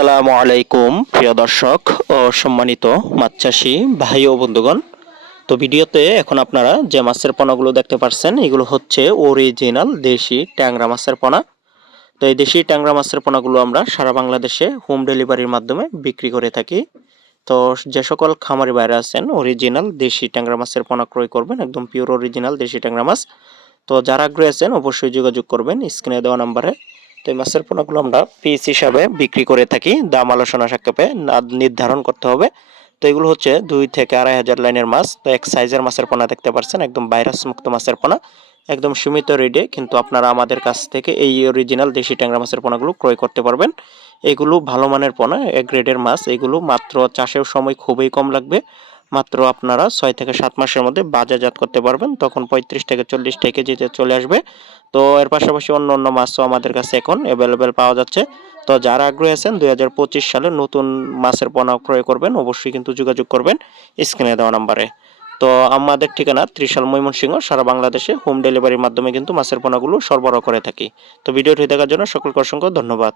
আসসালামু আলাইকুম প্রিয় দর্শক ও সম্মানিত মাছ চাষি ভাই ও বন্ধুগণ। তো ভিডিওতে এখন আপনারা যে মাছের পোনাগুলো দেখতে পাচ্ছেন এগুলো হচ্ছে অরিজিনাল দেশি ট্যাংরা মাছের পোনা। তো এই দেশি ট্যাংরা মাছের পোনাগুলো আমরা সারা বাংলাদেশে হোম ডেলিভারির মাধ্যমে বিক্রি করে থাকি। তো যে সকল খামারি ভাইরা আছেন অরিজিনাল দেশি ট্যাংরা মাছের পোনা ক্রয় করবেন, একদম পিওর অরিজিনাল দেশি ট্যাংরা মাছ। তো যারা আগ্রহী আছেন অবশ্যই যোগাযোগ করবেন স্ক্রিনে দেওয়া নাম্বারে। তো এই মাছের পোনাগুলো আমরা পিস হিসাবে বিক্রি করে থাকি, দাম আলোচনা সাপেক্ষে নির্ধারণ করতে হবে। তো এগুলো হচ্ছে 2 থেকে 2,500 লাইনের মাছ। তো এক সাইজের মাছের পোনা দেখতে পাচ্ছেন, একদম ভাইরাস মুক্ত মাছের পোনা, একদম সীমিত রেটে কিন্তু আপনারা আমাদের কাছ থেকে এই অরিজিনাল দেশি ট্যাংরা মাছের পোনাগুলো ক্রয় করতে পারবেন। এগুলো ভালো মানের পোনা, এক গ্রেডের মাছ। এগুলো মাত্র চাষের সময় খুবই কম লাগবে, মাত্র আপনারা 6 থেকে 7 মাসের মধ্যে বাজারজাত করতে পারবেন, তখন 35 থেকে 40 টাকা কেজিতে চলে আসবে। তো এর পাশাপাশি অন্য অন্য মাছও আমাদের কাছে এখন অ্যাভেলেবেল পাওয়া যাচ্ছে। তো যারা আগ্রহী আছেন 2025 সালে নতুন মাছের পোনা ক্রয় করবেন অবশ্যই কিন্তু যোগাযোগ করবেন স্ক্রিনে দেওয়া নাম্বারে। তো আমাদের ঠিকানা ত্রিশাল, ময়মনসিংহ। সারা বাংলাদেশে হোম ডেলিভারির মাধ্যমে কিন্তু মাছের পোনাগুলো সরবরাহ করে থাকি। তো ভিডিওটি দেখার জন্য সকলকে অসংখ্য ধন্যবাদ।